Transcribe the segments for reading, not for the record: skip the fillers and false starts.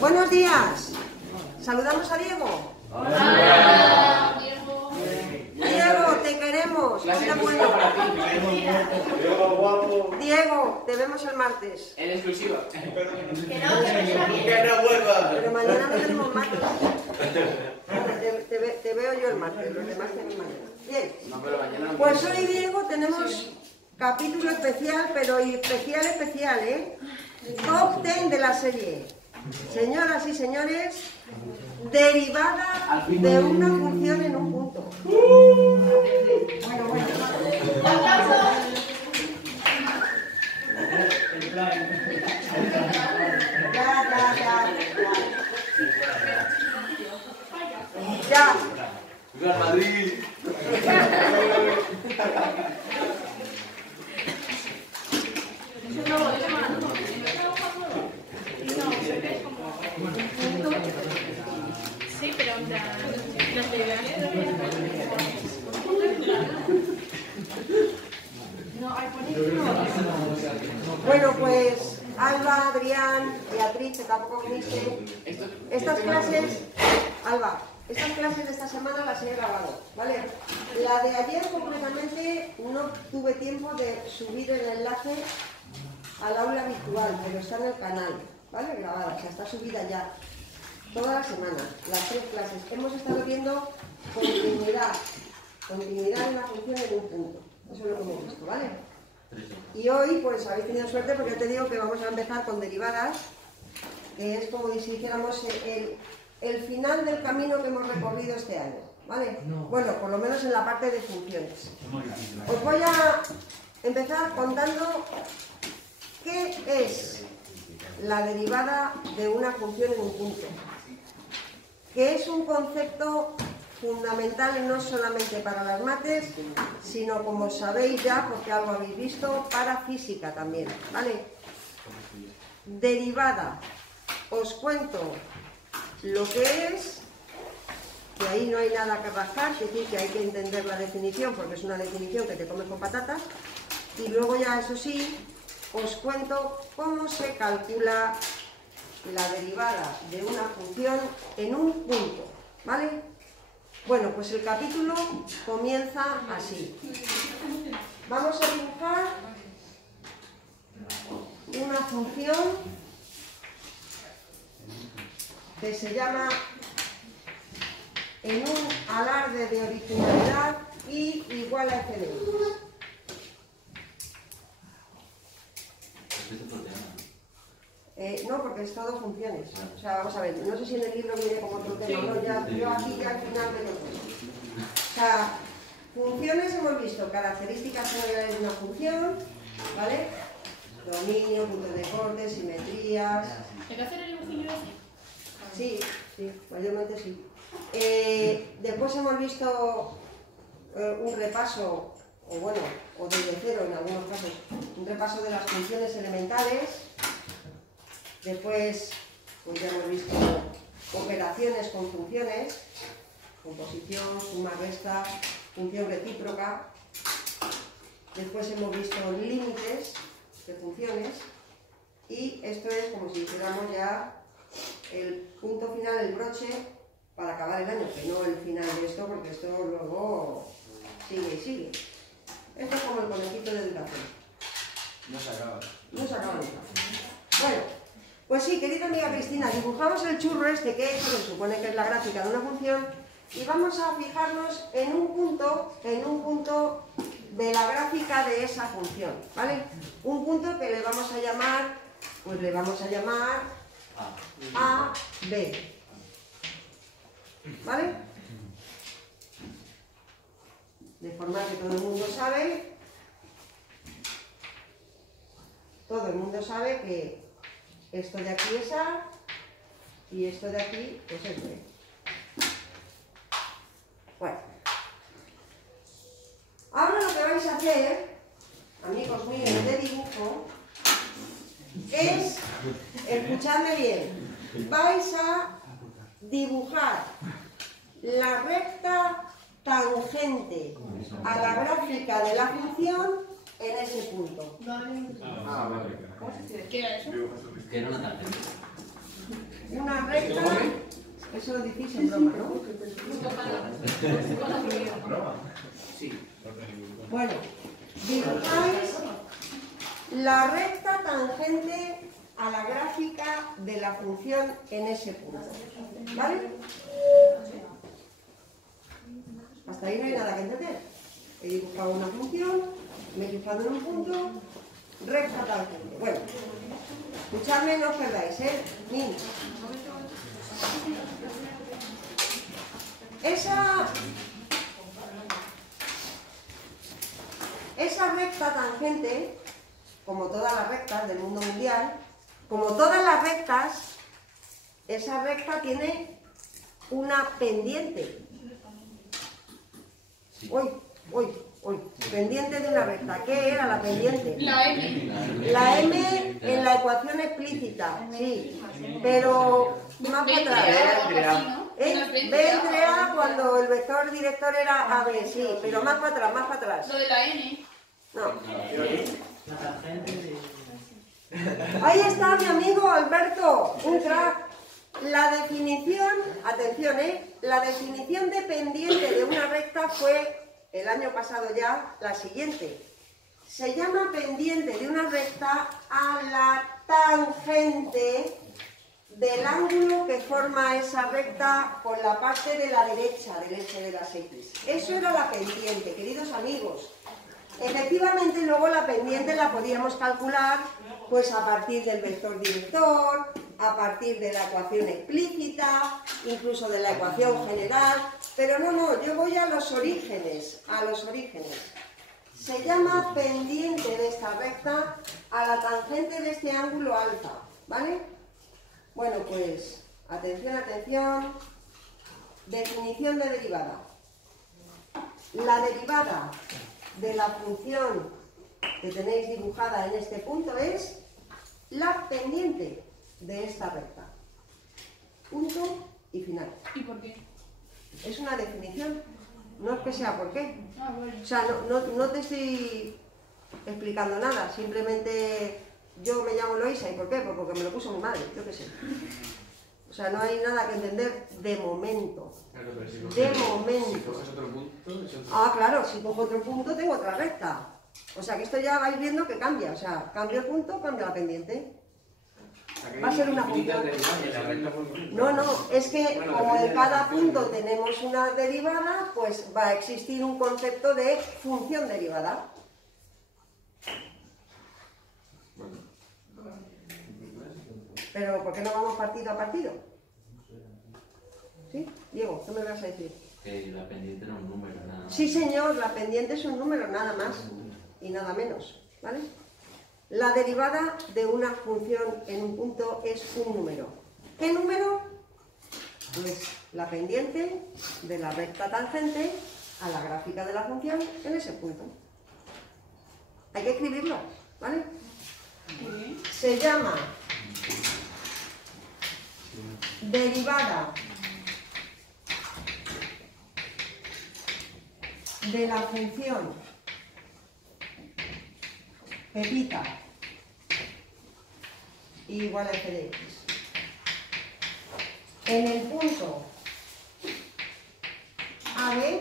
Buenos días. Saludamos a Diego. Hola, Diego. Diego, te queremos. Diego, guapo. Diego, te vemos el martes. En exclusiva. Que no vuelva. Pero mañana no tenemos martes. Te veo yo el martes, los demás tienen mañana. Bien. No, pero mañana no. Pues hoy, Diego, tenemos capítulo especial, pero especial, ¿eh? Top 10 de la serie. Señoras y señores, derivada de una función en un punto. Bueno. Ya. ¡Viva Madrid! Sí, pero las ideales Bueno, pues Alba, Adrián, Beatriz, que tampoco viniste. Estas clases, Alba, estas clases de esta semana las he grabado, ¿vale? La de ayer concretamente no tuve tiempo de subir el enlace al aula virtual, pero está en el canal, ¿vale? Grabada, o sea, está subida ya. Toda la semana, las 3 clases. Hemos estado viendo continuidad en la función en un punto. Eso es lo que hemos visto, ¿vale? Y hoy, pues habéis tenido suerte porque te digo que vamos a empezar con derivadas, que es como si dijéramos el final del camino que hemos recorrido este año, ¿vale? Bueno, por lo menos en la parte de funciones. Os voy a empezar contando qué es la derivada de una función en un punto, que es un concepto fundamental no solamente para las mates, sino, como sabéis ya, porque algo habéis visto, para física también, ¿vale? Derivada. Os cuento lo que es, que ahí no hay nada que rascar, es decir, que hay que entender la definición, porque es una definición que te comes con patatas, y luego ya, eso sí, os cuento cómo se calcula la derivada de una función en un punto, ¿vale? Bueno, pues el capítulo comienza así. Vamos a dibujar una función que se llama en un alarde de originalidad y igual a f de x. No, porque es todo funciones. O sea, vamos a ver, no sé si en el libro viene como otro tema, ¿no? Yo aquí ya al final me lo pongo. O sea, funciones hemos visto, características generales de una función, ¿vale? Dominio, puntos de corte, simetrías. ¿Hay que hacer el dibujillo así? Sí, mayormente sí. Después hemos visto un repaso, o desde cero en algunos casos, un repaso de las funciones elementales. Después, pues ya hemos visto operaciones con funciones, composición, suma, resta, función recíproca. Después hemos visto límites de funciones. Y esto es como si hiciéramos ya el punto final, el broche, para acabar el año, que no el final de esto, porque esto luego sigue y sigue. Esto es como el conejito de duración. No se acaba. No se acaba nunca. Bueno. Pues sí, querida amiga Cristina, dibujamos el churro este que he hecho, que se supone que es la gráfica de una función, y vamos a fijarnos en un punto de la gráfica de esa función, ¿vale? Un punto que le vamos a llamar, A, B, ¿vale? De forma que todo el mundo sabe que esto de aquí es A y esto de aquí pues es B. Bueno. Ahora lo que vais a hacer, amigos míos de dibujo, es, escuchadme bien, vais a dibujar la recta tangente a la gráfica de la función en ese punto. Ah, vale. ¿Qué era eso? Que era una tangente. una recta, eso lo decís en broma, ¿no? Sí. Bueno, dibujáis la recta tangente a la gráfica de la función en ese punto, ¿vale? Hasta ahí no hay nada que entender. He dibujado una función, me he fijado en un punto, recta tangente. Bueno, escuchadme, no os perdáis, ¿eh? Niños. Esa recta tangente, como todas las rectas del mundo mundial, como todas las rectas, esa recta tiene una pendiente. Pendiente de una recta. ¿Qué era la pendiente? La M. La M en la ecuación explícita, sí, pero más para atrás. B entre A cuando el vector director era AB, sí, pero más para atrás, más para atrás. Lo de la N. No. Ahí está mi amigo Alberto, un crack. La definición, atención, la definición de pendiente de una recta fue el año pasado ya la siguiente. Se llama pendiente de una recta a la tangente del ángulo que forma esa recta con la parte de la derecha del eje de las X. Eso era la pendiente, queridos amigos. Efectivamente, luego la pendiente la podíamos calcular pues a partir del vector director, a partir de la ecuación explícita, incluso de la ecuación general, pero no, yo voy a los orígenes, Se llama pendiente de esta recta a la tangente de este ángulo alfa, ¿vale? Bueno, pues, atención, definición de derivada. La derivada de la función que tenéis dibujada en este punto es la pendiente de esta recta. Punto y final. ¿Y por qué? Es una definición, no es que sea por qué. Ah, bueno. O sea, no te estoy explicando nada, simplemente yo me llamo Loisa, ¿y por qué? Pues porque me lo puso mi madre, yo qué sé. O sea, no hay nada que entender de momento. De momento. Si coges otro punto, es otro. Ah, claro, si cojo otro punto tengo otra recta. O sea, que esto ya vais viendo que cambia. O sea, cambio el punto, cambia la pendiente. Va a ser una función. No, es que como en cada punto tenemos una derivada, pues va a existir un concepto de función derivada. Pero ¿por qué no vamos partido a partido? ¿Sí? Diego, ¿qué me vas a decir? Que la pendiente era un número, nada más. Sí, señor, la pendiente es un número, nada más y nada menos, ¿vale? La derivada de una función en un punto es un número. ¿Qué número? Pues la pendiente de la recta tangente a la gráfica de la función en ese punto. Hay que escribirlo, ¿vale? Se llama derivada de la función Pepita igual a f de x. En el punto AB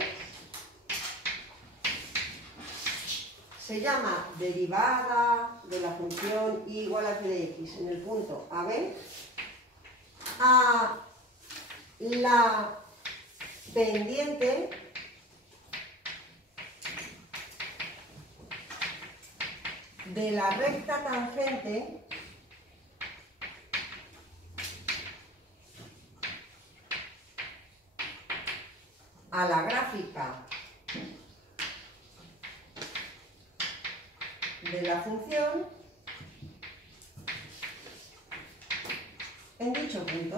se llama derivada de la función igual a f de x. En el punto AB a la pendiente de la recta tangente a la gráfica de la función en dicho punto.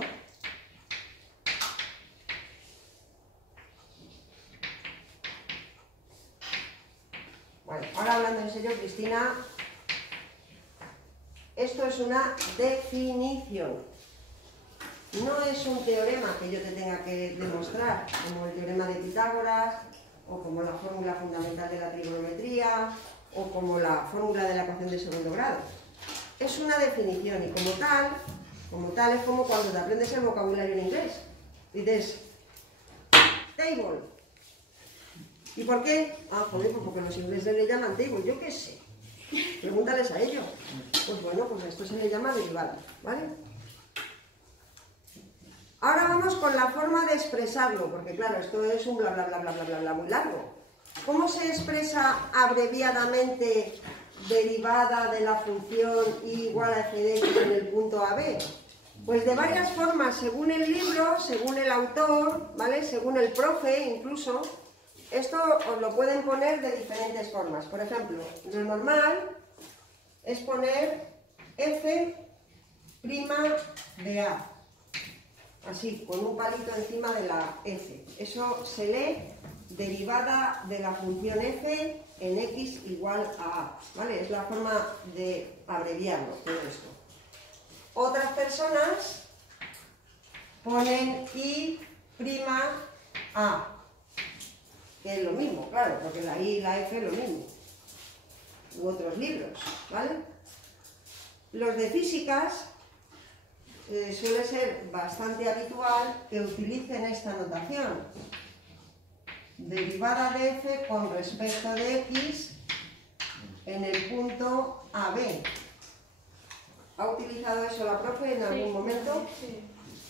Bueno, ahora hablando en serio, Cristina, esto es una definición. No es un teorema que yo te tenga que demostrar, como el teorema de Pitágoras, o como la fórmula fundamental de la trigonometría, o como la fórmula de la ecuación de segundo grado. Es una definición y como tal Como tal, es como cuando te aprendes el vocabulario en inglés. Dices, table. ¿Y por qué? Ah, joder, pues porque los ingleses le llaman table, yo qué sé. Pregúntales a ellos. Pues bueno, pues a esto se le llama derivada, ¿vale? Ahora vamos con la forma de expresarlo, porque claro, esto es un bla bla bla bla bla bla bla muy largo. ¿Cómo se expresa abreviadamente derivada de la función y igual a f de x en el punto AB? Pues de varias formas, según el libro, según el autor, ¿vale? Según el profe incluso. Esto os lo pueden poner de diferentes formas. Por ejemplo, lo normal es poner f' de A. Así, con un palito encima de la f. Eso se lee derivada de la función f en x igual a A. ¿Vale? Es la forma de abreviarlo, todo esto. Otras personas ponen I', A, que es lo mismo, claro, porque la I y la F es lo mismo. U otros libros, ¿vale? Los de físicas suele ser bastante habitual que utilicen esta notación. Derivada de F con respecto de X en el punto AB. ¿Ha utilizado eso la profe en algún momento? Sí.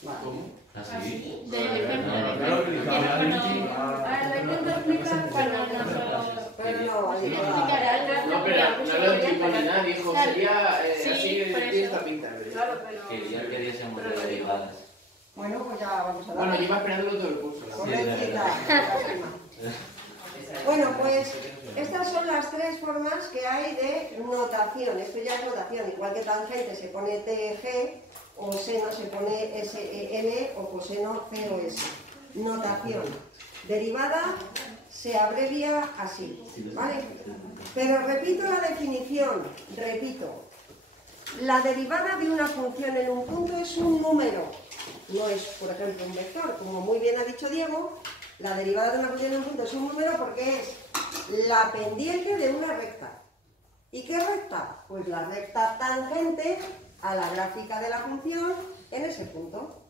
Vale. ¿Cómo? ¿Así? Del ejemplo. A ver, lo intento explicar para pero no, No, pero no lo explicó ni nada, dijo, sería así, tiene esta pinta. Quería seamos de derivadas. Bueno, pues ya vamos a dar. Bueno, lleva esperándolo todo el curso. Pobrecita, lástima. Bueno, pues estas son las tres formas que hay de notación. Esto ya es notación, igual que tangente se pone TG, o seno se pone SEN, o coseno COS. Notación. Derivada se abrevia así, ¿vale? Pero repito la definición, repito. La derivada de una función en un punto es un número, no es, por ejemplo, un vector. Como muy bien ha dicho Diego, la derivada de una función en un punto es un número porque es la pendiente de una recta. ¿Y qué recta? Pues la recta tangente a la gráfica de la función en ese punto.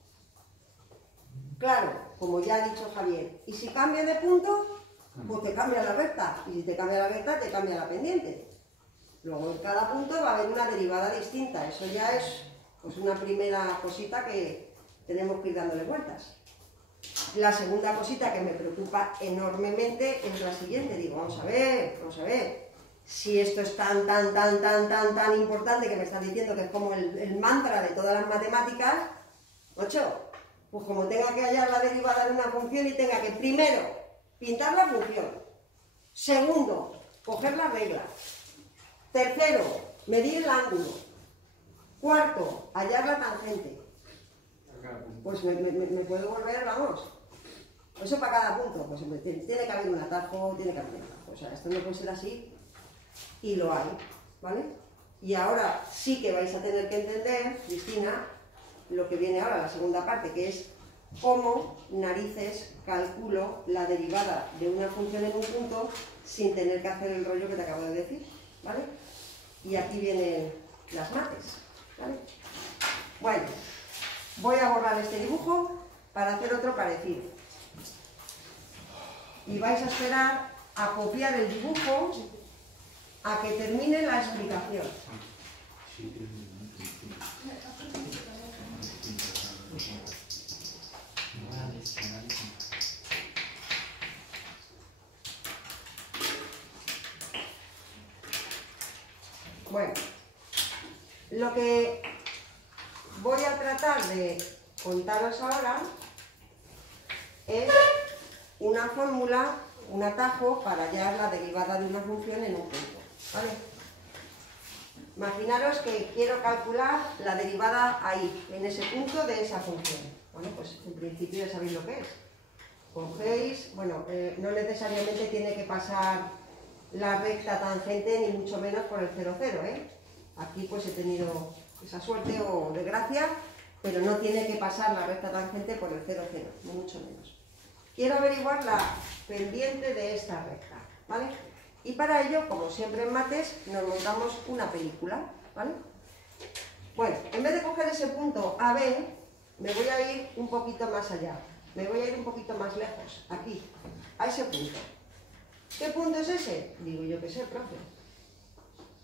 Claro, como ya ha dicho Javier, y si cambia de punto, pues te cambia la recta, y si te cambia la recta, te cambia la pendiente. Luego en cada punto va a haber una derivada distinta. Eso ya es pues una primera cosita que tenemos que ir dándole vueltas. La segunda cosita que me preocupa enormemente es la siguiente. Digo, vamos a ver. Si esto es tan importante que me están diciendo que es como el mantra de todas las matemáticas, 8, pues como tenga que hallar la derivada de una función y tenga que primero pintar la función, segundo, coger la regla, tercero, medir el ángulo, cuarto, hallar la tangente, pues me puedo volver, vamos. Eso para cada punto, pues tiene que haber un atajo, O sea, esto no puede ser así, y lo hay, ¿vale? Y ahora sí que vais a tener que entender, Cristina, lo que viene ahora, la segunda parte, que es cómo narices calculo la derivada de una función en un punto sin tener que hacer el rollo que te acabo de decir, ¿vale? Y aquí vienen las mates, ¿vale? Bueno, voy a borrar este dibujo para hacer otro parecido. Y vais a esperar a copiar el dibujo a que termine la explicación. Bueno, lo que voy a tratar de contaros ahora es una fórmula, un atajo para hallar la derivada de una función en un punto, ¿vale? Imaginaros que quiero calcular la derivada ahí, en ese punto de esa función. Bueno, pues en principio ya sabéis lo que es. Cogéis, bueno, no necesariamente tiene que pasar la recta tangente, ni mucho menos por el 0, 0, ¿eh? Aquí pues he tenido esa suerte o desgracia, pero no tiene que pasar la recta tangente por el 0, 0, ni mucho menos. Quiero averiguar la pendiente de esta recta, ¿vale? Y para ello, como siempre en mates, nos montamos una película, ¿vale? Bueno, en vez de coger ese punto AB, me voy a ir un poquito más allá. Me voy a ir un poquito más lejos, aquí, a ese punto. ¿Qué punto es ese? Digo yo que sé, profe.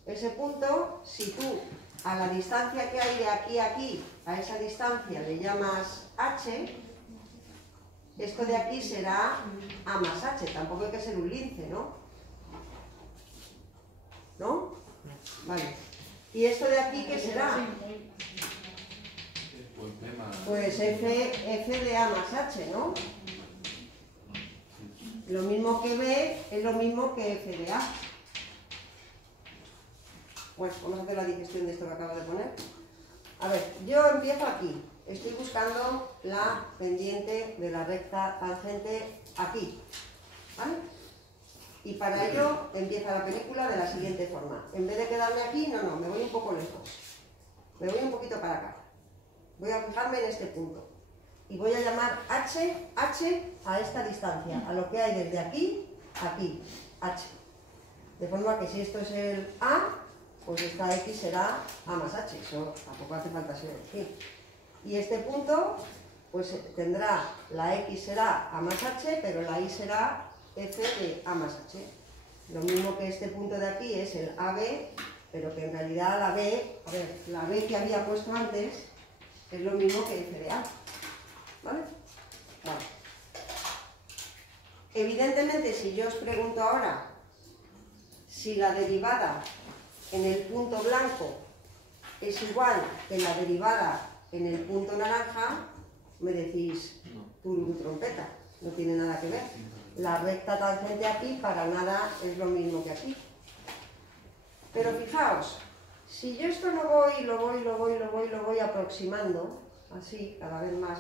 Ese punto, si tú a la distancia que hay de aquí a aquí, a esa distancia le llamas H, esto de aquí será A más H. Tampoco hay que ser un lince, ¿no? ¿No? Vale. ¿Y esto de aquí qué será? Pues F de A más H, ¿no? Lo mismo que B es lo mismo que F de A. Bueno, vamos a hacer la digestión de esto que acabo de poner. A ver, yo empiezo aquí. Estoy buscando la pendiente de la recta tangente aquí. ¿Vale? Y para ello empieza la película de la siguiente forma. En vez de quedarme aquí, no, me voy un poco lejos. Me voy un poquito para acá. Voy a fijarme en este punto. Y voy a llamar H a esta distancia, a lo que hay desde aquí a aquí, H. De forma que si esto es el A, pues esta X será A más H. Eso tampoco hace falta ser aquí. Y este punto, pues tendrá, la X será A más H, pero la Y será F de A más H. Lo mismo que este punto de aquí es el AB, pero que en realidad la B, a ver, la B que había puesto antes es lo mismo que F de A. ¿Vale? Vale. Evidentemente, si yo os pregunto ahora si la derivada en el punto blanco es igual que la derivada en el punto naranja, me decís, tururú trompeta, no tiene nada que ver. La recta tangente aquí para nada es lo mismo que aquí. Pero fijaos, si yo esto lo voy aproximando, así, cada vez más,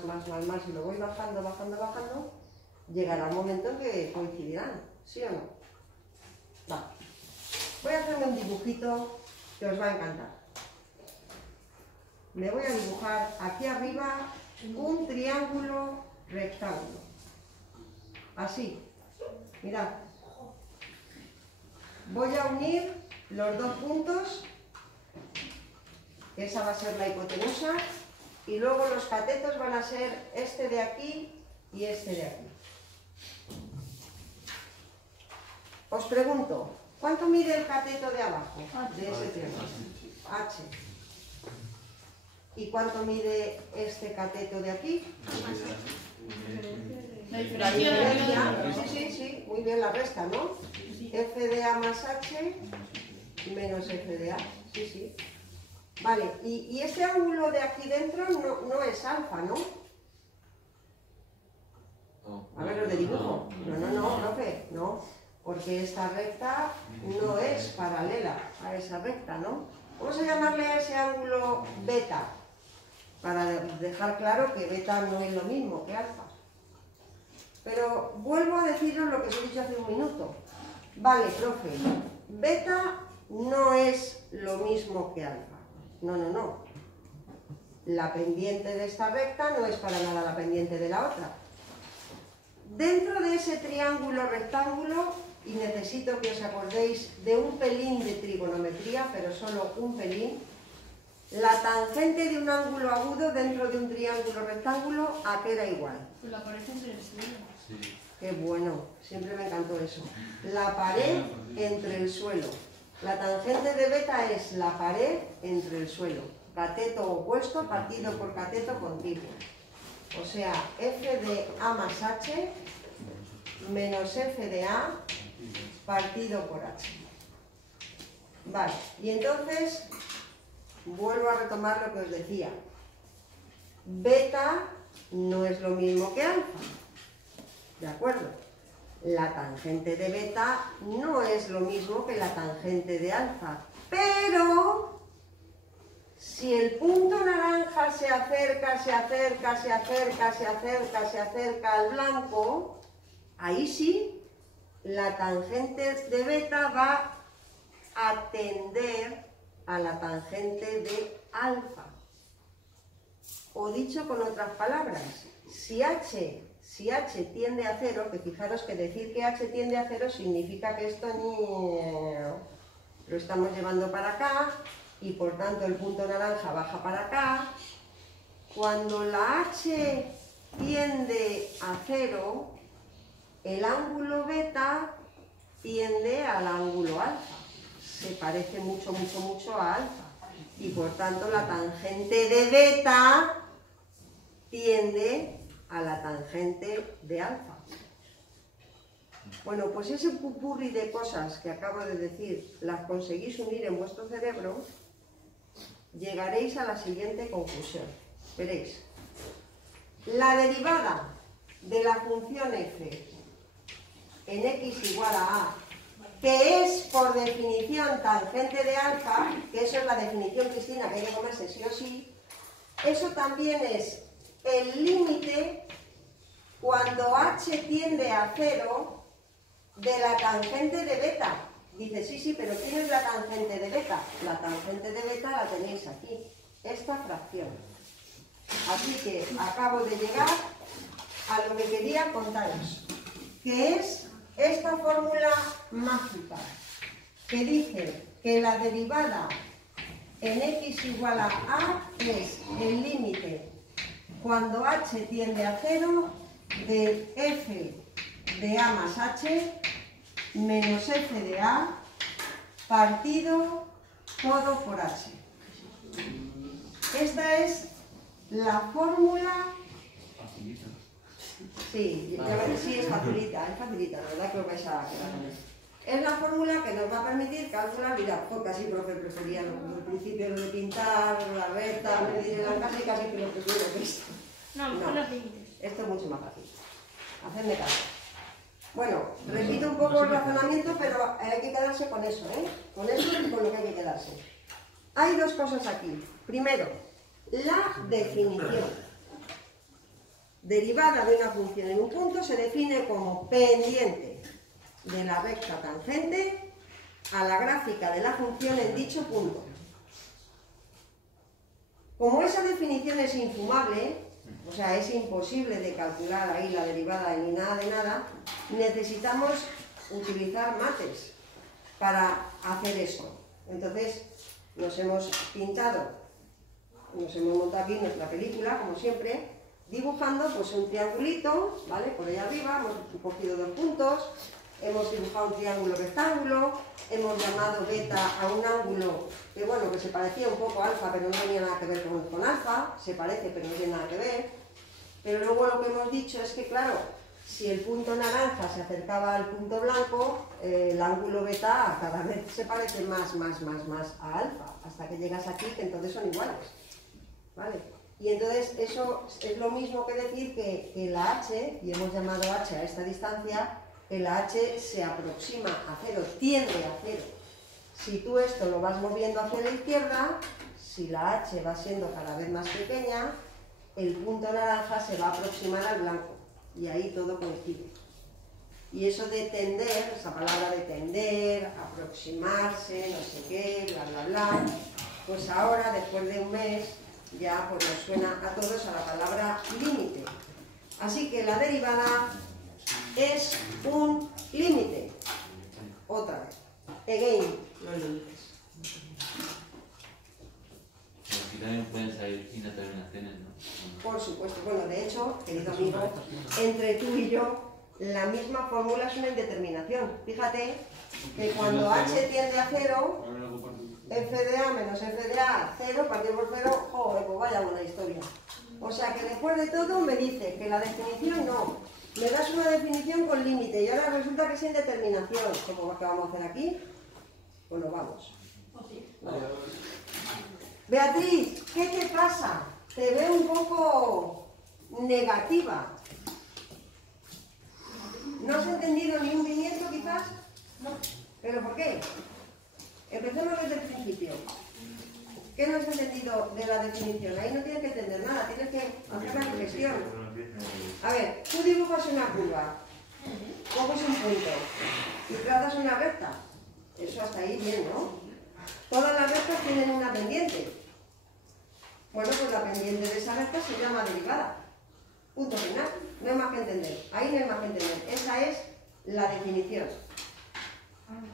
y lo voy bajando, llegará un momento en que coincidirán, ¿sí o no? Vale. Voy a hacerme un dibujito que os va a encantar. Me voy a dibujar aquí arriba un triángulo rectángulo. Así, mirad. Voy a unir los dos puntos, esa va a ser la hipotenusa, y luego los catetos van a ser este de aquí y este de aquí. Os pregunto, ¿cuánto mide el cateto de abajo de ese triángulo? H. ¿Y cuánto mide este cateto de aquí? La La diferencia, sí, muy bien la resta, ¿no? F de A más H menos F de A, sí. Vale, y este ángulo de aquí dentro no es alfa, ¿no? A ver, lo de dibujo. No, profe, no. Porque esta recta no es paralela a esa recta, ¿no? Vamos a llamarle a ese ángulo beta, para dejar claro que beta no es lo mismo que alfa. Pero vuelvo a deciros lo que os he dicho hace un minuto. Vale, profe, beta no es lo mismo que alfa. No. La pendiente de esta recta no es para nada la pendiente de la otra. Dentro de ese triángulo rectángulo, y necesito que os acordéis de un pelín de trigonometría, pero solo un pelín, la tangente de un ángulo agudo dentro de un triángulo rectángulo, ¿a qué era igual? Pues la pared entre el suelo. Sí. Qué bueno, siempre me encantó eso. La pared entre el suelo. La tangente de beta es la pared entre el suelo. Cateto opuesto partido por cateto contiguo. O sea, F de A más H menos F de A partido por H. Vale, y entonces vuelvo a retomar lo que os decía. Beta no es lo mismo que alfa. ¿De acuerdo? La tangente de beta no es lo mismo que la tangente de alfa. Pero si el punto naranja se acerca al blanco, ahí sí, la tangente de beta va a tender a la tangente de alfa. O dicho con otras palabras, si H tiende a cero, que fijaros que decir que H tiende a cero significa que esto lo estamos llevando para acá, y por tanto el punto naranja baja para acá. Cuando la H tiende a 0, el ángulo beta tiende al ángulo alfa. Se parece mucho, mucho, mucho a alfa. Y por tanto la tangente de beta tiende a la tangente de alfa. Bueno, pues ese pupurri de cosas que acabo de decir, las conseguís unir en vuestro cerebro, llegaréis a la siguiente conclusión. Veréis. La derivada de la función f en x igual a a, que es por definición tangente de alfa, que eso es la definición, Cristina, que hay que comerse sí o sí, eso también es el límite cuando h tiende a 0 de la tangente de beta. Dice, sí, pero ¿quién es la tangente de beta? La tangente de beta la tenéis aquí, esta fracción. Así que acabo de llegar a lo que quería contaros, que es esta fórmula mágica, que dice que la derivada en x igual a es el límite cuando h tiende a 0 de f de a más h menos f de a partido todo por h. Esta es la fórmula. Sí, sí es facilita, la verdad que os vais a quedar con eso. Es la fórmula que nos va a permitir calcular, mira, casi profe prefería al principio lo de pintar, la recta, medir en la casa y casi que lo prefiero que esto. No, los límites. Esto es mucho más fácil. Hacedme caso. Bueno, repito un poco el razonamiento, pero hay que quedarse con eso, ¿eh? Con eso y con lo que hay que quedarse. Hay dos cosas aquí. Primero, la definición. Derivada de una función en un punto se define como pendiente de la recta tangente a la gráfica de la función en dicho punto. Como esa definición es infumable, o sea, es imposible de calcular ahí la derivada ni nada de nada, necesitamos utilizar mates para hacer eso. Entonces, nos hemos pintado, nos hemos montado aquí nuestra película, como siempre, dibujando pues un triangulito, ¿vale? Por ahí arriba, hemos cogido dos puntos, hemos dibujado un triángulo rectángulo, hemos llamado beta a un ángulo que, bueno, que se parecía un poco a alfa, pero no tenía nada que ver con alfa, se parece, pero no tiene nada que ver. Pero luego lo que hemos dicho es que, claro, si el punto naranja se acercaba al punto blanco, el ángulo beta cada vez se parece más a alfa, hasta que llegas aquí, que entonces son iguales, ¿vale? Y entonces eso es lo mismo que decir que la h, y hemos llamado h a esta distancia, que la h se aproxima a 0, tiende a 0. Si tú esto lo vas moviendo hacia la izquierda, si la h va siendo cada vez más pequeña, el punto naranja se va a aproximar al blanco, y ahí todo coincide. Y eso de tender, esa palabra de tender, aproximarse, no sé qué, bla, bla, bla, pues ahora, después de un mes, ya pues nos suena a todos a la palabra límite. Así que la derivada es un límite. Otra vez. Again, los límites. Pero aquí también pueden salir indeterminaciones, ¿no? Por supuesto. Bueno, de hecho, querido amigo, entre tú y yo, la misma fórmula es una indeterminación. Fíjate que cuando h tiende a 0, f de a menos f de a, 0, partido por 0, joder, pues vaya buena historia. O sea que después de todo me dice que la definición no, me das una definición con límite y ahora resulta que es indeterminación. ¿Cómo que vamos a hacer aquí? Bueno, vamos. Vale. Beatriz, ¿qué te pasa? Te veo un poco negativa. ¿No has entendido ni un pimiento quizás? No. ¿Pero por qué? Empecemos desde el principio. ¿Qué no has entendido de la definición? Ahí no tienes que entender nada, tienes que hacer la reflexión. A ver, tú dibujas una curva, coges un punto y trazas una recta. Eso hasta ahí bien, ¿no? Todas las rectas tienen una pendiente. Bueno, pues la pendiente de esa recta se llama derivada. Punto final. No hay más que entender. Ahí no hay más que entender. Esa es la definición.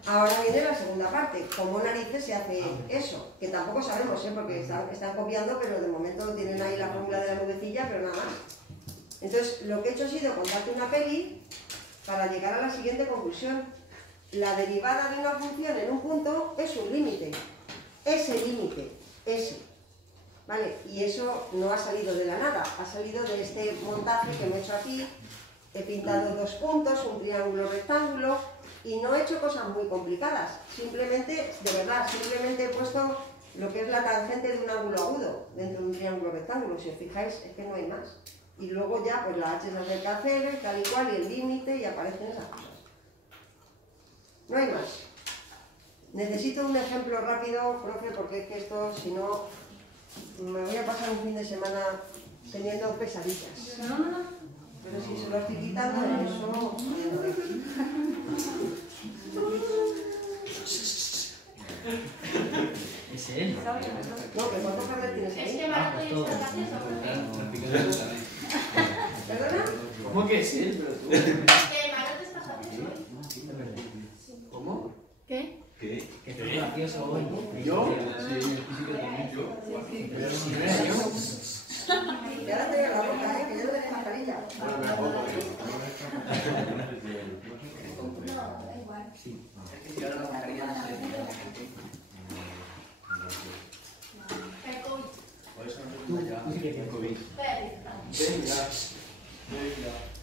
Ahora viene la segunda parte, ¿cómo narices se hace eso? Que tampoco sabemos, porque están copiando, pero de momento tienen ahí la fórmula de la nubecilla, pero nada más. Entonces, lo que he hecho ha sido contarte una peli para llegar a la siguiente conclusión. La derivada de una función en un punto es un límite. Ese límite, ese. ¿Vale? Y eso no ha salido de la nada, ha salido de este montaje que me he hecho aquí. He pintado dos puntos, un triángulo rectángulo, y no he hecho cosas muy complicadas. Simplemente, de verdad, simplemente he puesto lo que es la tangente de un ángulo agudo dentro de un triángulo rectángulo. Si os fijáis, es que no hay más. Y luego ya, pues la h se acerca a 0, tal y cual, y el límite, y aparecen esas cosas. No hay más. Necesito un ejemplo rápido, profe, porque es que esto, si no, me voy a pasar un fin de semana teniendo pesadillas. Pero si se lo estoy quitando, eso... ¿Es él? No, que cuántos carnet tienes Es ahí. que Maroto ya está gracioso. ¿Perdona? ¿Cómo que es él? Pero tú. Que Maroto está gracioso. ¿Cómo? ¿Qué? ¿Qué? Que estoy gracioso hoy. ¿Yo? Y ahora te veo la boca, que ya no tienes mascarilla.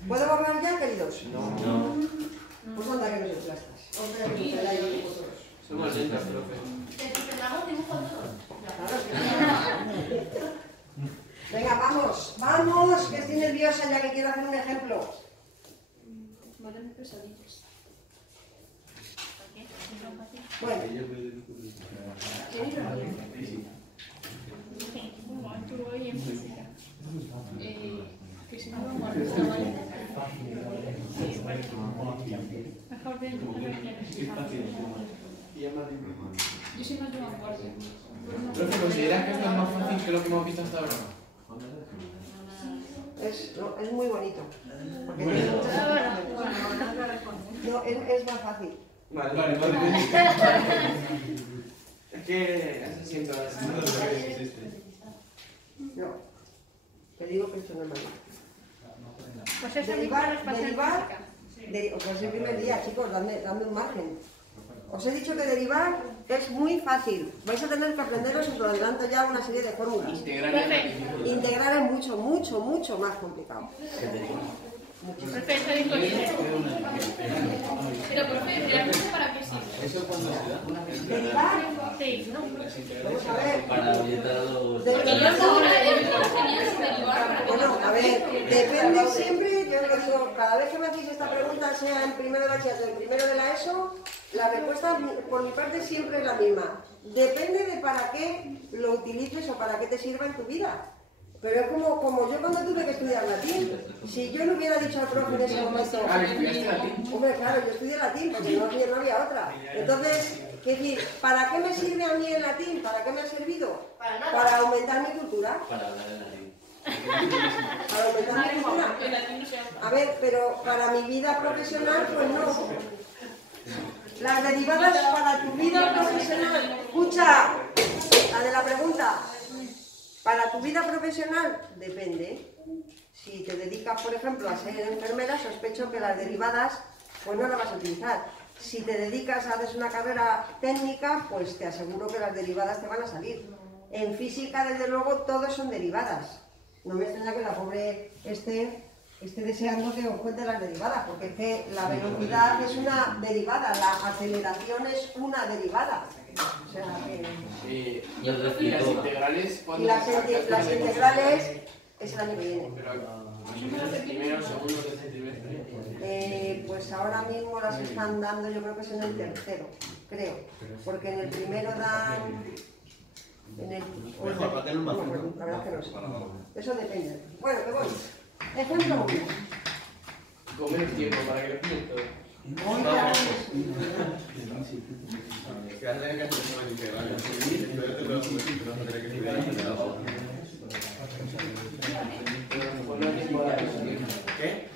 ¿Puedo borrar ya, queridos? No. Pues anda que no se plastas. Hombre, que se peláis vosotros. Somos lentas, profe. Te superamos dibujo todo. Claro. Venga, vamos, vamos, que estoy nerviosa ya que quiero hacer un ejemplo. Vale, mis pesadillas. Bueno, Tú hoy en física. Que si no me muerto, ¿vale? Mejor ven, yo soy más de vanguardia. Profe, ¿consideras que esto es más fácil que lo que hemos visto hasta ahora? es muy bonito. Porque tiene muchas... No, es más fácil. Vale. Es que así siento así. No, te digo que esto no es malo. Pues eso Derivar, es derivar, pues el primer día, chicos, dame un margen. Os he dicho que derivar es muy fácil. Vais a tener que aprenderos, os lo adelanto ya, una serie de fórmulas. Integrar es mucho más complicado. Perfecto, disponible. Pero, profe, ¿la clase para qué sirve? ¿Eso cuando se da? Derivar, Sí, ¿no? vamos a ver. Para orientar a los... Porque yo ahora tenía que derivar para Bueno, a ver, depende siempre, yo lo digo, cada vez que me hacéis esta pregunta, sea en primero de bachillerato o en primero de la ESO, la respuesta por mi parte siempre es la misma. Depende de para qué lo utilices o para qué te sirva en tu vida. Pero es como yo cuando tuve que estudiar latín. Si yo no hubiera dicho al profe en ese momento... ¿Estudiaste latín? Hombre, claro, yo estudié latín porque no había otra. Entonces, ¿qué decir? ¿Para qué me sirve a mí el latín? ¿Para qué me ha servido? Para aumentar mi cultura. Para hablar en latín. Para aumentar mi cultura. A ver, pero para mi vida profesional, pues no. Las derivadas para tu vida profesional. Escucha, la de la pregunta. Para tu vida profesional, depende. Si te dedicas, por ejemplo, a ser enfermera, sospecho que las derivadas, pues no las vas a utilizar. Si te dedicas a hacer una carrera técnica, pues te aseguro que las derivadas te van a salir. En física, desde luego, todo son derivadas. No me extraña que la pobre esté deseando que os cuente las derivadas, porque es que la velocidad es una derivada, la aceleración es una derivada. O sea que... ¿Y las integrales? Y las integrales es el año que viene. Primero, segundo, tercer trimestre. Pues ahora mismo las están dando, yo creo que es en el tercero, creo. Porque en el primero dan... En el... no me acuerdo, la verdad es que no sé. Eso depende. Bueno, que voy. Ejemplo 1. Comer tiempo para que lo expliquen todo. ¿Qué?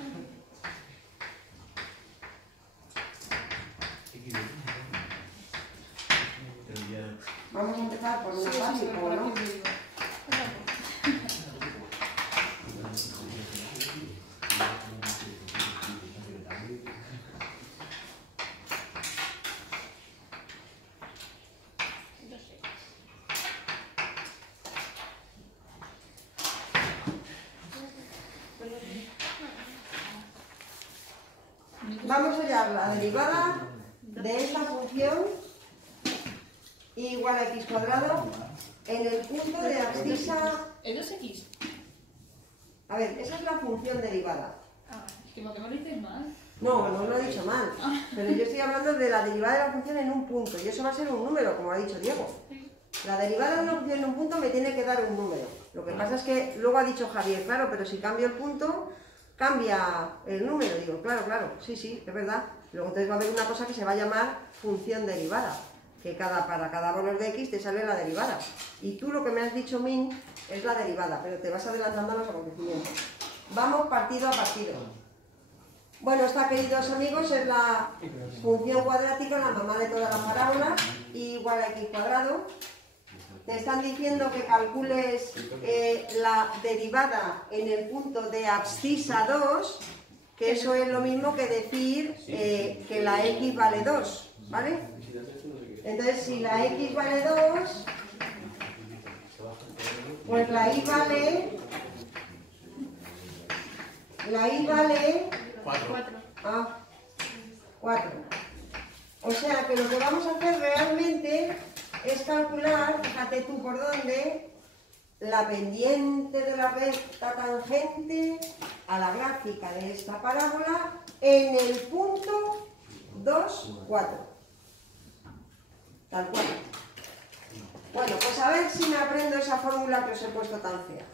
vamos a hallar la derivada de esta función igual a x cuadrado en el punto de abscisa... ¿Es 2x? A ver, esa es la función derivada. Ah, es que porque me lo dices mal. No, no lo he dicho mal, pero yo estoy hablando de la derivada de la función en un punto, y eso va a ser un número, como ha dicho Diego. La derivada de una función en un punto me tiene que dar un número. Lo que pasa es que luego ha dicho Javier, claro, pero si cambio el punto, cambia el número. Digo, claro, sí, es verdad. Luego entonces va a haber una cosa que se va a llamar función derivada, que para cada valor de x te sale la derivada. Y tú lo que me has dicho, Min, es la derivada, pero te vas adelantando a los acontecimientos. Vamos partido a partido. Bueno, esta, queridos amigos, es la función cuadrática, la mamá de todas las parábolas, igual a x cuadrado. Te están diciendo que calcules la derivada en el punto de abscisa 2, que eso es lo mismo que decir que la x vale 2, ¿vale? Entonces, si la x vale 2, pues la y vale 4. O sea que lo que vamos a hacer realmente es calcular, fíjate tú por dónde, la pendiente de la recta tangente a la gráfica de esta parábola en el punto 2, 4. Tal cual. Bueno, pues a ver si me aprendo esa fórmula que os he puesto tan fea.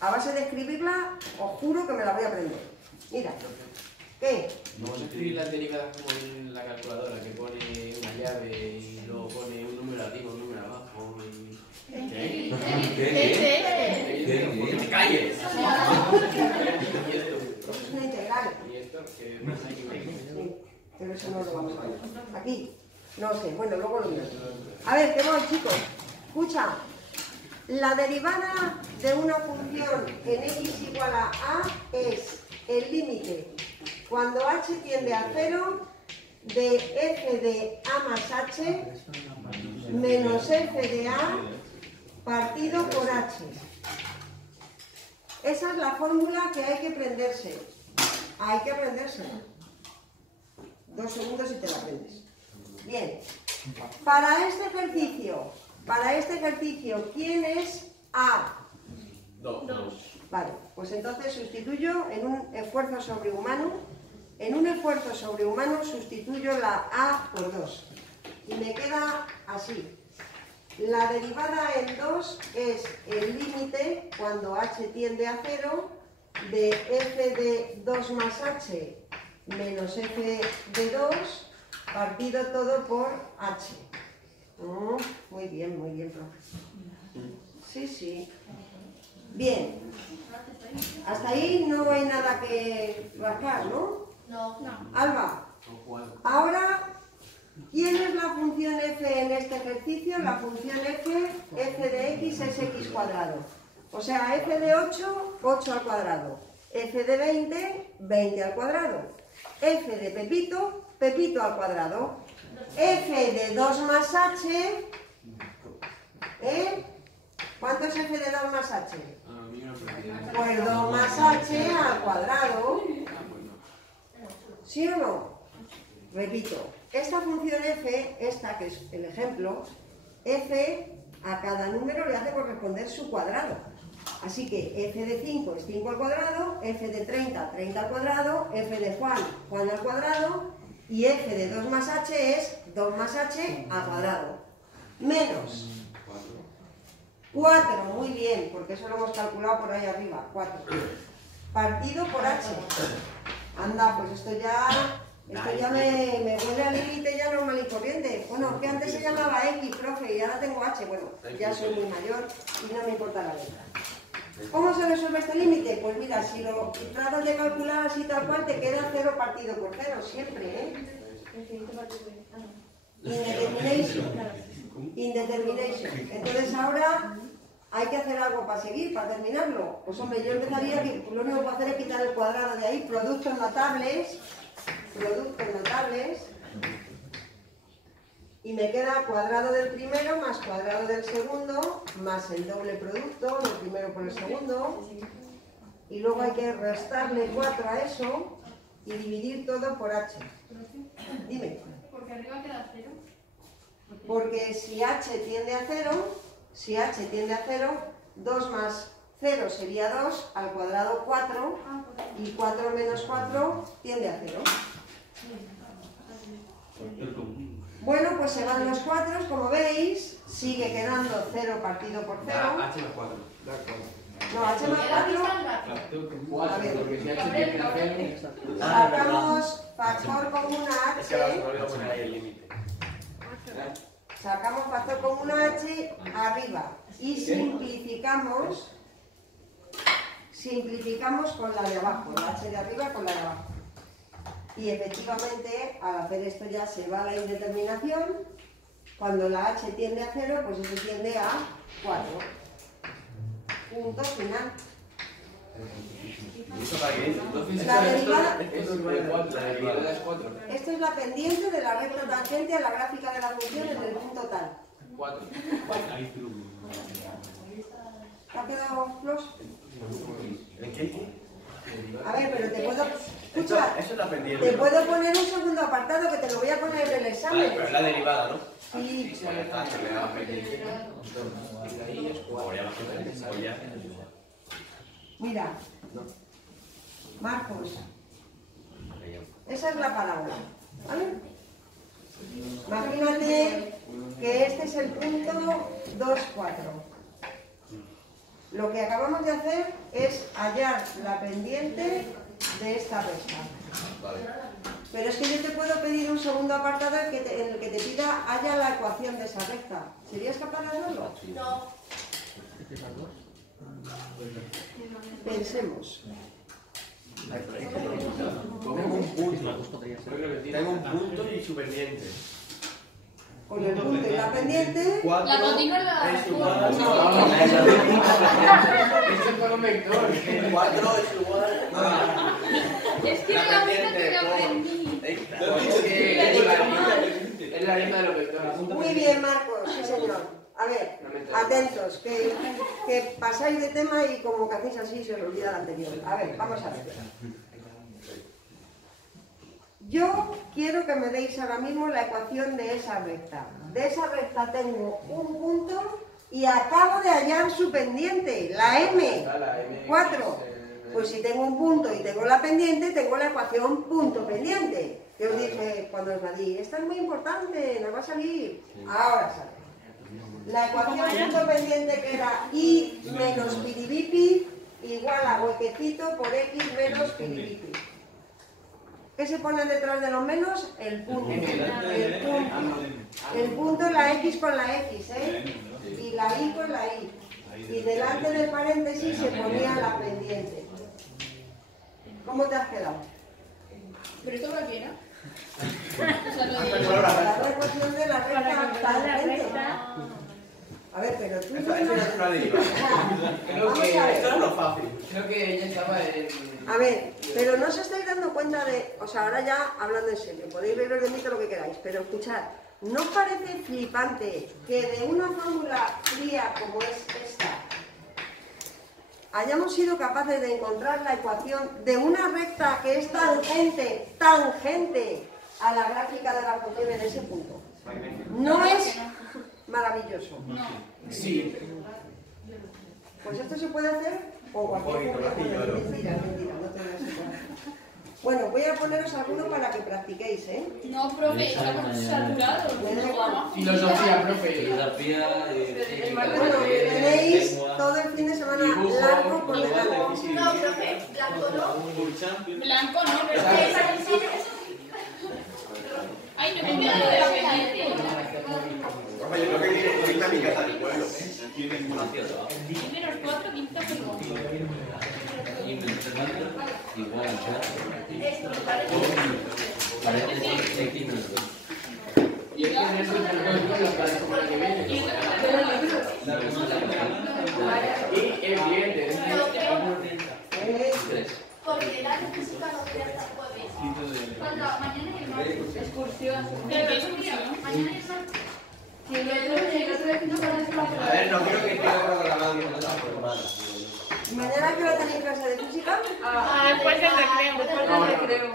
A base de escribirla, os juro que me la voy a aprender. Mira. ¿Qué? Vamos a escribir las derivadas como en la calculadora, que pone una llave y luego pone un número arriba, un número abajo y... ¿Qué? ¿Qué? ¡Me calles! Eso es una integral. Y esto, que no hay que ver. Sí, pero eso no lo vamos a ver. Aquí. No sé, bueno, luego lo miro. A ver, ¿qué voy, chicos? Escucha. La derivada de una función en x igual a es el límite cuando h tiende a 0 de f de a más h menos f de a partido por h. Esa es la fórmula que hay que aprenderse. Hay que aprendérsela. 2 segundos y te la aprendes. Bien. Para este ejercicio, ¿quién es a? 2. Vale, pues entonces sustituyo en un esfuerzo sobrehumano. En un esfuerzo sobrehumano sustituyo la a por 2. Y me queda así. La derivada en 2 es el límite cuando h tiende a 0 de f de 2 más h menos f de 2 partido todo por h. Muy bien, profe. Sí. Bien. Hasta ahí no hay nada que rascar, ¿no? No. Alba, ahora, ¿quién es la función f en este ejercicio? La función f de x es x cuadrado. O sea, f de 8, 8 al cuadrado. F de 20, 20 al cuadrado. F de Pepito, Pepito al cuadrado. F de 2 más h, ¿cuánto es f de 2 más h? Pues 2 más h al cuadrado. ¿Sí o no? Repito, esta función f, esta que es el ejemplo, f a cada número le hace corresponder su cuadrado. Así que f de 5 es 5 al cuadrado, f de 30, 30 al cuadrado, f de Juan, Juan al cuadrado, y f de 2 más h es 2 más h al cuadrado. Menos 4, muy bien, porque eso lo hemos calculado por ahí arriba, 4. Partido por h. Anda, pues esto ya me huele al límite ya normal y corriente. Bueno, que antes se llamaba x, profe, y ahora tengo h. Bueno, ya soy muy mayor y no me importa la letra. ¿Cómo se resuelve este límite? Pues mira, si lo tratas de calcular así tal cual, te queda 0 partido por 0, siempre, Indetermination. Entonces ahora hay que hacer algo para seguir, para terminarlo. Pues hombre, yo empezaría que lo único que puedo hacer es quitar el cuadrado de ahí, productos notables, y me queda cuadrado del primero más cuadrado del segundo más el doble producto del primero por el segundo, y luego hay que restarle 4 a eso y dividir todo por h. Dime. Porque arriba queda 0. Porque si h tiende a 0, 2 más 0 sería 2, al cuadrado 4, y 4 menos 4 tiende a 0. Bueno, pues se van los 4, como veis, sigue quedando 0 partido por 0. H más 4. No, h más 4. 4, porque si H tiene 0. Sacamos factor común a Es que ahora se h. me olvidó poner ahí el límite. Sacamos factor común a h arriba. Y simplificamos con la de abajo, la h de arriba con la de abajo. Y efectivamente, al hacer esto ya se va la indeterminación. Cuando la h tiende a 0, pues eso tiende a 4. Punto final. ¿Y eso para qué? Entonces, La derivada- esto es 4, la derivada es 4. Esto es la pendiente de la recta tangente a la gráfica de la función en el punto tal. 4. ¿Te ha quedado Flos? ¿En qué? A ver, pero te puedo... Eso Escucha, es la pendiente. te puedo poner un segundo apartado que te lo voy a poner en el examen. Vale, pero es la derivada, ¿no? Sí. Sí, ya está, se le da pendiente. Y de ahí es 4. Mira, Marcos, esa es la parábola, ¿vale? Imagínate que este es el punto 2, 4. Lo que acabamos de hacer es hallar la pendiente de esta recta. Pero es que yo te puedo pedir un segundo apartado en el que te pida haya la ecuación de esa recta. ¿Serías capaz de hacerlo? No. Pensemos. Tengo un punto y su pendiente. Con el punto y la pendiente. La continua es la... Es igual. Esto es con un vector. 4 es igual. Es que era la única que aprendí. Es la misma de los vectores. Muy bien, Marcos, sí señor. A ver, atentos, que pasáis de tema y como que hacéis así se os olvida el anterior. A ver, vamos a ver. Yo quiero que me deis ahora mismo la ecuación de esa recta. De esa recta tengo un punto y acabo de hallar su pendiente, la M, 4. Pues si tengo un punto y tengo la pendiente, tengo la ecuación punto pendiente. Que os dije cuando os la di, esta es muy importante, nos va a salir. Ahora sale. La ecuación punto pendiente que era I menos piribipi igual a huequecito por X menos piribipi. ¿Qué se pone detrás de los menos? El punto. El punto, la X con la X, ¿eh? Y la I con la I. Y delante del paréntesis se ponía la pendiente. ¿Cómo te has quedado? ¿Pero esto para qué era? La ecuación de la recta tangente. A ver, pero tú... Eso no es una derivada. Vamos a ver. Esto es lo fácil. Creo que ella estaba en... A ver, pero no os estáis dando cuenta de... O sea, ahora ya hablando en serio, podéis reíros de mí todo lo que queráis, pero escuchad, ¿no os parece flipante que de una fórmula fría como es esta hayamos sido capaces de encontrar la ecuación de una recta que es tangente a la gráfica de la función en ese punto? ¿No es maravilloso? No. Sí. Pues esto se puede hacer o cualquier cosa. Mentira, no tengo eso. Bueno, voy a poneros alguno para que practiquéis, ¿eh? No, profe, estamos saturados. Filosofía, profe. Filosofía, Bueno, tenéis todo el fin de semana largo por delante. No, profe, blanco no. Blanco no, pero es que... Ay, no me he olvidado de la pendiente. Yo creo que tiene ahorita mi casa del pueblo. Menos 4, quinta, pero... Y menos 4 igual a 4. Esto me parece. Parece X menos 2. Y es que en eso es para la semana que viene. Y evidente. 3. Porque la física no quería hasta el jueves. Cuando mañana es el martes. Excursión. ¿Pero qué excursión? Mañana es martes. Si el otro vecino para A ver, no creo que esté programado que no está programada. ¿Mañana qué hora tenéis clase de física? Después del recreo.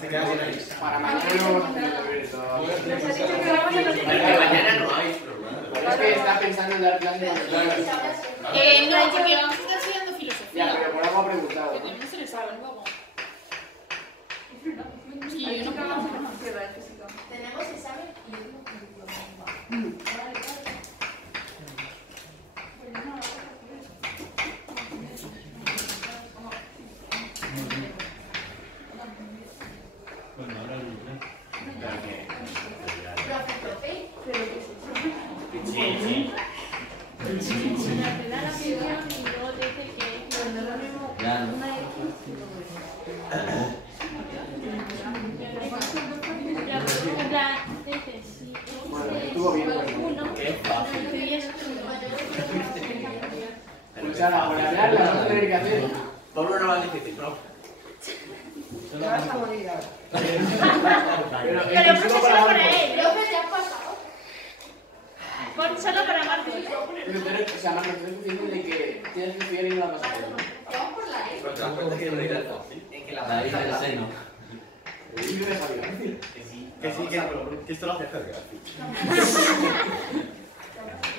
Se queda sin ahí. Para mañana no vamos a hacer el deber todavía. Nos ha dicho que vamos a presentar. Para mañana no hay. Pero es que está pensando en dar clases de clases. No, porque vamos a estar estudiando filosofía. Ya, pero por algo ha preguntado. Que también no se le sabe luego. Sí, yo no puedo hacer más. Tenemos examen y yo tengo currículum. Vale, vale. Bueno, ahora el inglés. Profe, pero que se Sí, sí. Te da la aplicación y luego te dice que no es lo mismo Ya, ¿no? una X y en plan, te dice si estuvo bien, bueno. uno, Qué fácil. escribías Pues ahora, por hablar, la vamos a tener que hacer. Por uno no va difícil, ¿no? Te vas a morir ahora. Pero Pero el pues curso solo para para Marcos. él. Profe, ¿te has pasado? Pon solo para Marcos. O sea, Marcos, estoy diciendo de que tienes que estudiar y no la vas a hacer. Vamos por la E. Pero te das cuenta que no irá fácil. En que la La hija del seno. Y yo me sabía. Que esto lo hace Jorge.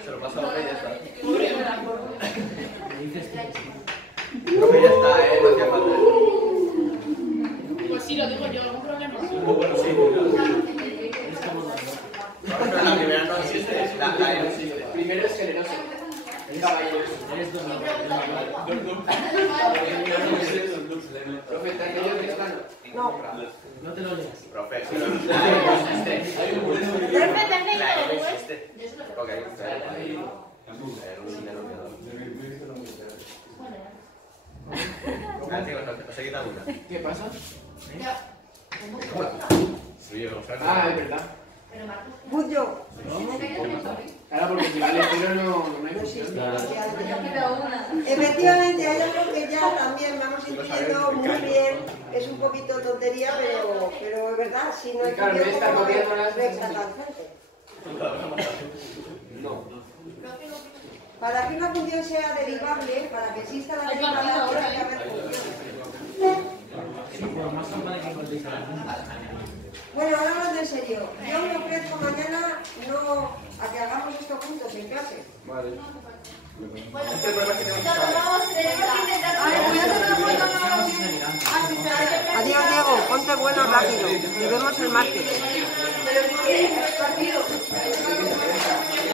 Se lo pasa a Jorge y ya está. Me dices que Jorge ya está, no hacía falta. Pues sí, lo digo yo, algún problema. Bueno, sí. Pero la primera no existe. La E no existe. Primero es generoso. Es caballeroso. eres donador. Profe, ¿te has leído el cristiano? No. No te lo leas. Profe, pero la E no existe. Profe, ¿te has leído La E no el web? existe. Ok, ahí. Os he quitado una. ¿Qué pasa? Sí, yo, Ah, es verdad. Mucho. Claro, porque si vale cero no hay cuestión. Efectivamente, hay algo que ya también vamos sintiendo muy bien. Es un poquito tontería, pero es verdad. Si no hay Claro, función, esta ¿cómo copiando las recta tangente? No. Para que una función sea derivable, para que exista la derivada, tiene que haber funciones. Sí, por más vale que encontréis a la junta. Bueno, ahora hablando en serio, yo me ofrezco mañana a que hagamos esto juntos en clase. Vale. Este problema es que tenemos que acabar. Vamos, tenemos que intentar. Adiós, Diego, ponte bueno rápido. Nos vemos el martes. Pero que partido.